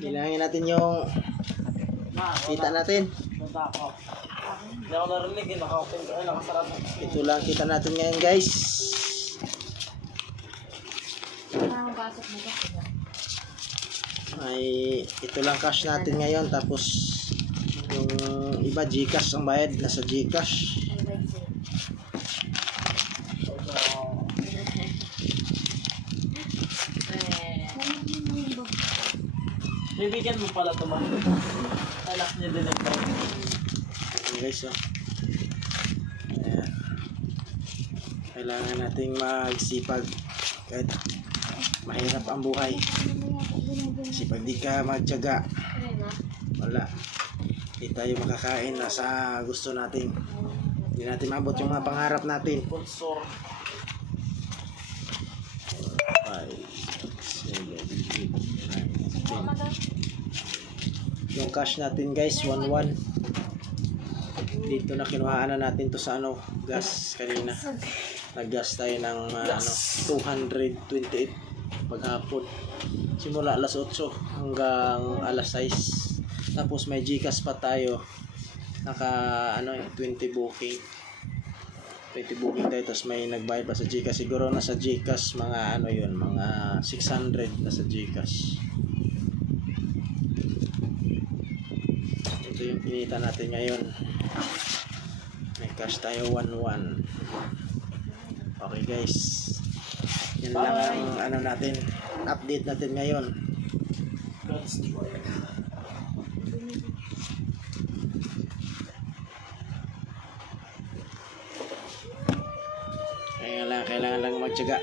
Bilangin natin yung kita natin. Hindi ako narinig, naka-open ko, nakasarap. Ito lang kita natin ngayon guys. Ay, ito lang cash natin ngayon. Tapos yung iba Gcash ang bayad, nasa Gcash. Bibigyan mo pala ito, man. Anak niya din ito. Ayan guys, oh. Ayan. Kailangan nating magsipag kahit mahirap ang buhay. Kasi pag di ka magtiyaga, wala. Hindi tayo makakain na sa gusto natin. Hindi natin maabot yung mga pangarap natin. Sponsor. 5, 6, 7, 8, 9, 10. Yung cash natin guys, 11. Dito na kinuhaan na natin to sa ano, gas kanina. Nag-gas tayo ng 228 maghapon. Simula alas 8 hanggang alas 6. Tapos may Gcash pa tayo. Naka 20 booking. 20 booking tayo, tapos may nagbayad pa sa Gcash. Siguro nasa Gcash mga yun, mga 600 na sa Gcash. Ito yung pinita natin ngayon. May cash tayo 11. Okay guys, yan lang ang natin, update natin ngayon. Kailangan lang magtiyaga.